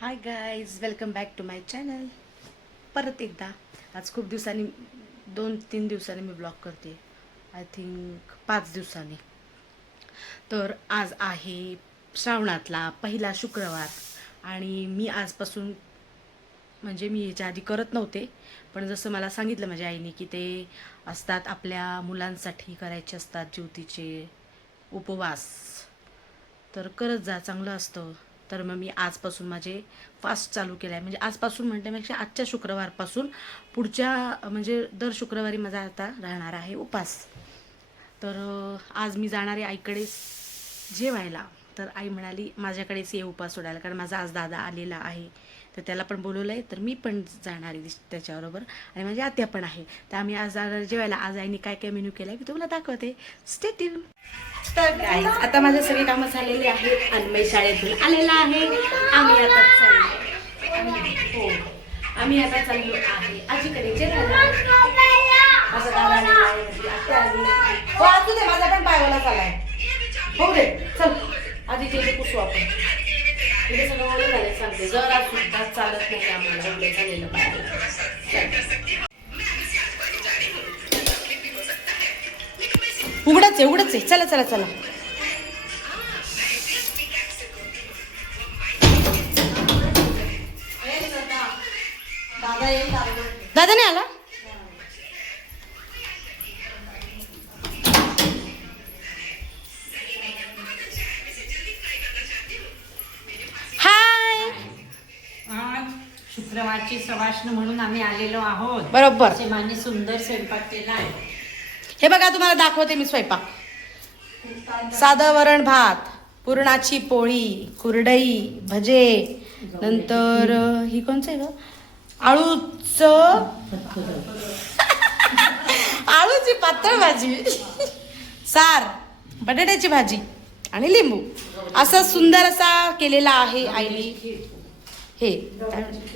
Hi guys welcome back to my channel परत एकदा. आज खूप दिवसांनी दोन तीन दिवसांनी मी ब्लॉग करते. आय थिंक पाच दिवसांनी. तर आज आहे श्रावणातला पहिला शुक्रवार. आणि मी आजपासून म्हणजे मी याच्या आधी करत नव्हते. पण जसं मला सांगितलं माझ्या आईने की ते असतात आपल्या मुलांसाठी करायचे असतात ज्योतीचे उपवास. तर करत जा चांगलं असतं. तर मग मी आजपासून माझे फास्ट चालू केलं आहे. म्हणजे आजपासून म्हणण्यापेक्षा आजच्या शुक्रवारपासून पुढच्या म्हणजे दर शुक्रवारी माझा आता राहणार आहे उपास. तर आज मी जाणार आहे आईकडे जेवायला. तर आई म्हणाली माझ्याकडेच ये उपास सोडायला कारण माझा आज दादा आलेला आहे. तर त्याला पण बोलवलं आहे तर मी पण जाणार आहे त्याच्याबरोबर. आणि माझी आत्या पण आहे. तर आम्ही आज जाणार जेवायला आज आईने काय काय मेन्यू केला आहे मी तुम्हाला दाखवते. स्टेट्यून तर आता माझे सगळे कामं झालेली आहेत. अन्मय शाळेतून आलेला आहे. आम्ही आता चाललो. हो. आम्ही आता चाललो आहे. आजीकडे जेवायला. चालत नाही आम्हाला एवढं झालेलं चल. उघडच आहे उघडच आहे. चला चला चला. दादा नाही आला? शुक्रवारची सवाष्ण म्हणून आम्ही आलेलो आहोत. बरोबर. माने सुंदर स्वयंपाक केला आहे. हे बघा तुम्हाला दाखवते मी स्वयंपाक. साधं वरण भात पुरणाची पोळी कुरडई भजे नंतर ही कोणचं आहे ग? आळूच आळूची पातळ भाजी. सार बटाट्याची भाजी आणि लिंबू. असं सुंदर असा केलेला आहे आईने. हे?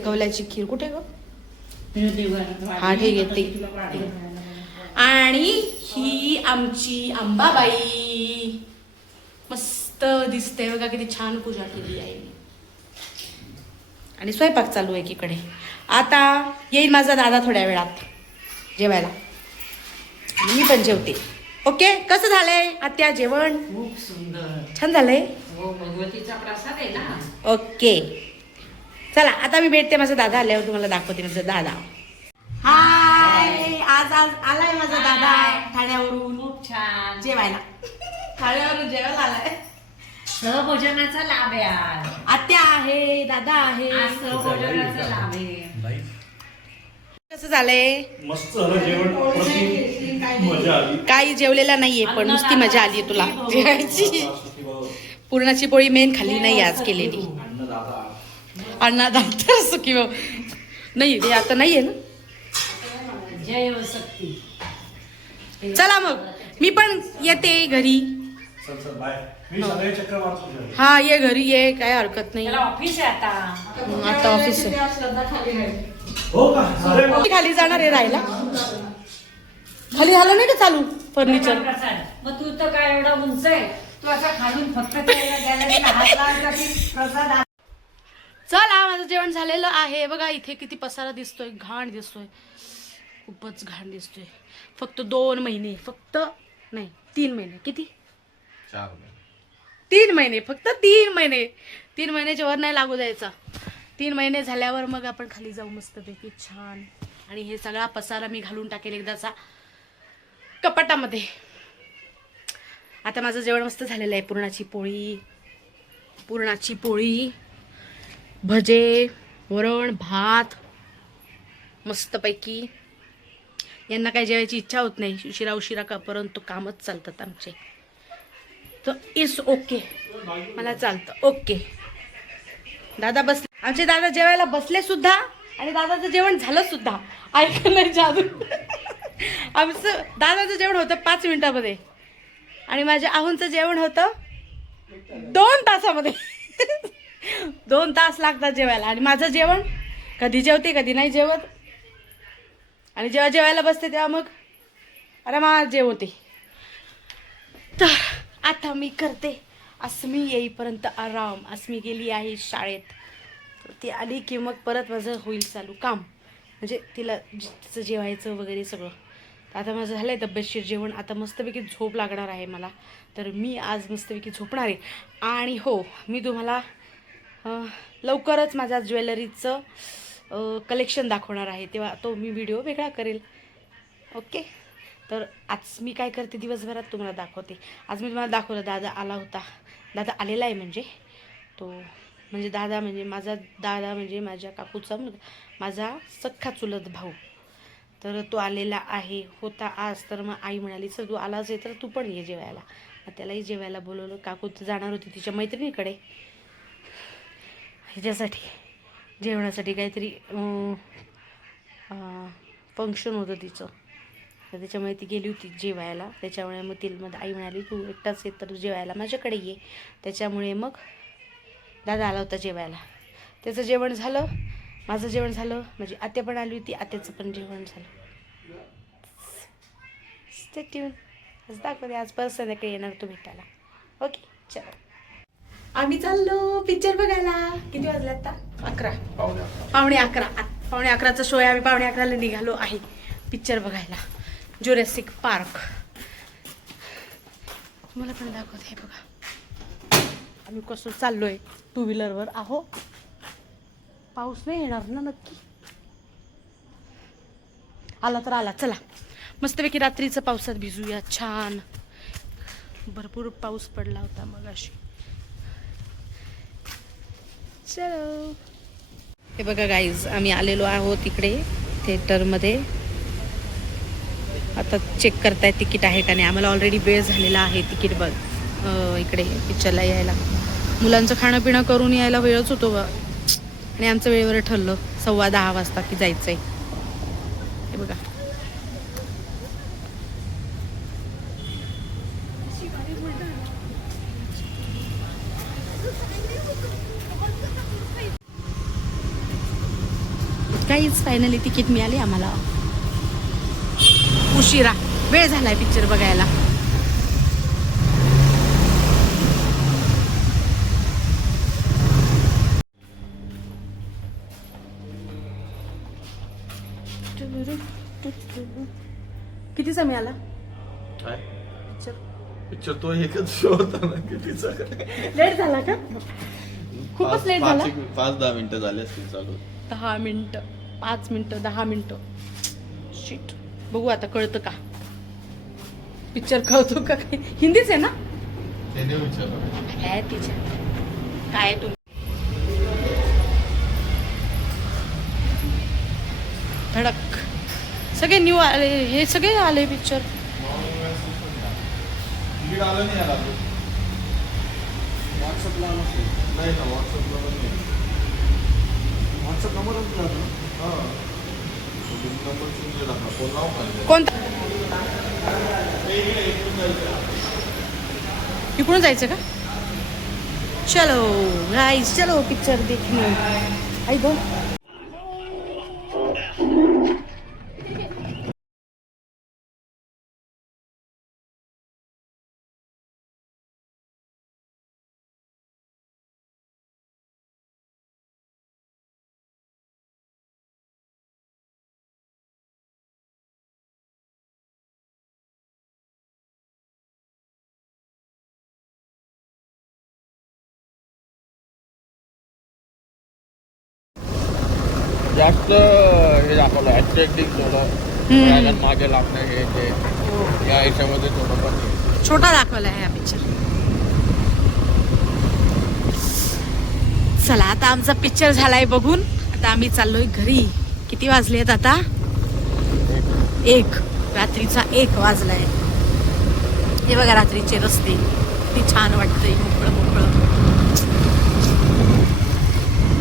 गवल्याची खीर. कुठे ग? हा, ठीक आहे, ते. आणि ही आमची अंबाबाई. मस्त दिसते बघा किती छान पूजा केली आहे. आणि स्वयंपाक चालू आहे एकीकडे. आता येईल माझा दादा थोड्या वेळात जेवायला. मी पण जेवते. ओके कसं झालंय आत्या जेवण? खूप सुंदर. छान झालंय? हो भगवतीचा प्रसाद आहे ना. ओके. चला आता मी भेटते माझा दादा आल्यावर तुम्हाला दाखवते माझा दादा. हाय आज आज आलाय माझा दादा ठाण्यावरून. खूप छान. जेवायला. ठाण्यावरून जेवायला आलाय. सहभोजनाचा लाभ आहे आज. आत्या आहे दादा आहे. आज सहभोजनाचा लाभ आहे. कसं झालंय? मस्त झालं जेवण. अप्रतिम मजा आली. काही जेवलेला नाहीये पण नुसती मजा आली तुला. जेवायची. पुरणाची पोळी मेन खाल्ली नाही आज केलेली. अण्णा दादा सुखी भाऊ. नाही ते आता नाहीये ना? जय हो शक्ती चला मग मी पण येते घरी. हा ये घरी ये काय हरकत नाही. ऑफिस आहे आता. हं, आता ऑफिस आहे. हो खाली जाणार आहे राहायला. खाली झालं नाही का चालू फर्निचर? मग तू तर काय एवढा उंच आहे? तू असा खालून फक्त त्याला गॅलरीला हात लावला की प्रसाद आ- चला माझं जेवण झालेलं आहे. बघा इथे किती पसारा दिसतोय घाण दिसतोय. खूपच घाण दिसतोय. फक्त दोन महिने फक्त नाही तीन महिने. किती? तीन महिने फक्त तीन महिने. तीन महिन्याच्या वर नाही लागू द्यायचा. तीन महिने झाल्यावर मग आपण खाली जाऊ मस्तपैकी. छान. आणि हे सगळा पसारा मी घालून टाकेल एकदाचा कपाटामध्ये. आता माझं जेवण मस्त झालेलं आहे. पुरणाची पोळी. पुरणाची पोळी. भजे वरण भात मस्तपैकी. यांना काय जेवायची इच्छा होत नाही. उशिरा उशिरा का परंतु कामच चालतात आमचे. तर इस ओके मला चालतं. ओके दादा बसले. आमचे दादा जेवायला बसले सुद्धा आणि दादाचं जेवण झालं सुद्धा. ऐक नाही जादू. आमचं दादाचं जेवण होतं पाच मिनिटामध्ये. आणि माझ्या आहूंचं जेवण होतं दोन तासामध्ये. दोन तास लागतात जेवायला. आणि माझं जेवण? कधी जेवते कधी नाही जेवत. आणि जेव्हा जेवायला बसते तेव्हा मग अरे मा जेवते. तर आता मी करते. अस्मी येईपर्यंत आराम. अस्मी गेली आहे शाळेत. तर ती आली की मग परत माझं होईल चालू काम. म्हणजे तिला तिचं जेवायचं वगैरे सगळं. आता माझं झालं आहे तब्येतशीर जेवण. आता मस्तपैकी झोप लागणार आहे मला. तर मी आज मस्तपैकी झोपणार आहे. आणि हो मी तुम्हाला लवकरच माझ्या ज्वेलरीचं कलेक्शन दाखवणार आहे. तेव्हा तो मी व्हिडिओ वेगळा करेल. ओके तर आज मी काय करते दिवसभरात तुम्हाला दाखवते. आज मी तुम्हाला दाखवलं दादा आला होता. दादा आलेला आहे म्हणजे. तो म्हणजे दादा म्हणजे माझा दादा म्हणजे माझ्या काकूचा मुलगा माझा सख्खा चुलत भाऊ. तर तो आलेला आहे होता आज. तर मग आई म्हणाली सर तू आलाच आहे तर तू पण ये जेवायला. मग त्यालाही जेवायला बोलवलं. काकू जाणार होती तिच्या मैत्रिणीकडे. ह्याच्यासाठी जेवणासाठी काहीतरी फंक्शन होतं तिचं. तर त्याच्यामुळे ती गेली होती जेवायला. त्याच्यामुळे मग तिला मग आई म्हणाली तू एकटाच येत तर जेवायला माझ्याकडे ये. त्याच्यामुळे मग दादा आला होता जेवायला. त्याचं जेवण झालं. माझं जेवण झालं. माझी आत्या पण आली होती. आत्याचं पण जेवण झालं. स्टे ट्यून आज दाखवते. आज परत संध्याकाळी येणार तू भेटायला. ओके चला. आम्ही चाललो पिक्चर बघायला. किती वाजले आता? अकरा. पावणे अकरा. पावणे अकराचा शो आहे. आम्ही पावणे अकराला निघालो आहे पिक्चर बघायला. जुरेसिक पार्क तुम्हाला पण दाखवते हे बघा. आम्ही कसं चाललोय टू व्हीलरवर आहो पाऊस नाही येणार ना नक्की. आला तर आला. चला. मस्तपैकी रात्रीचं पावसात भिजूया. छान. भरपूर पाऊस पडला होता मग अशी चलो हे बघा गाईज आम्ही आलेलो आहोत इकडे थिएटरमध्ये आता चेक करतायत तिकीट आहे का नाही. आम्हाला ऑलरेडी वेळ झालेला आहे तिकीट बघ. इकडे पिक्चरला यायला. मुलांचं खाणं पिणं करून यायला वेळच होतो बा आणि आमचं वेळेवर ठरलं सव्वा दहा वाजता की जायचं आहे हे बघा. काहीच फायनली तिकीट मिळाली आम्हाला. उशिरा. वेळ झालाय पिक्चर बघायला. कितीचा मिळाला काय? पिक्चर पिक्चर तो एकच शो होता ना कितीचा? लेट झाला का? खूपच पाच झाला. पाच दहा मिनिटं झाले असतील चालू. दहा मिनटं. पाच मिनटं दहा मिनटं. शिट बघू आता कळतं का? पिक्चर कळतो का? काय हिंदीच आहे ना? काय तिच्या? काय तुम्ही धडक. सगळे न्यू आले. हे सगळे आले पिक्चर व्हॉट्सअपला नाही ना व्हॉट्सअपला पण नाही. व्हॉट्सअप नंबर हां नंबर चेंज केला का फोन लाव पाहिजे कोणता? इकडून जायचं का? चलो गाइस चलो पिक्चर देखने. आई बोल जास्त हे दाखवलं ॲट्रॅक्टिंग थोडं. मागे लागणं हे ते. या ह्याच्यामध्ये थोडं पण हे. छोटा दाखवला आहे हा पिक्चर चला आता आमचा पिक्चर झालाय बघून. आता आम्ही चाललोय घरी. किती वाजले आहेत आता? एक. रात्रीचा एक वाजलाय. हे बघा रात्रीचे रस्ते. किती छान वाटतंय मोकळं मोकळं.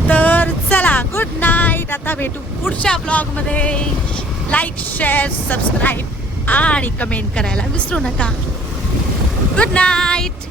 तर चला गुड नाईट आता भेटू पुढच्या ब्लॉगमध्ये लाईक शेअर सबस्क्राईब आणि कमेंट करायला विसरू नका. Good night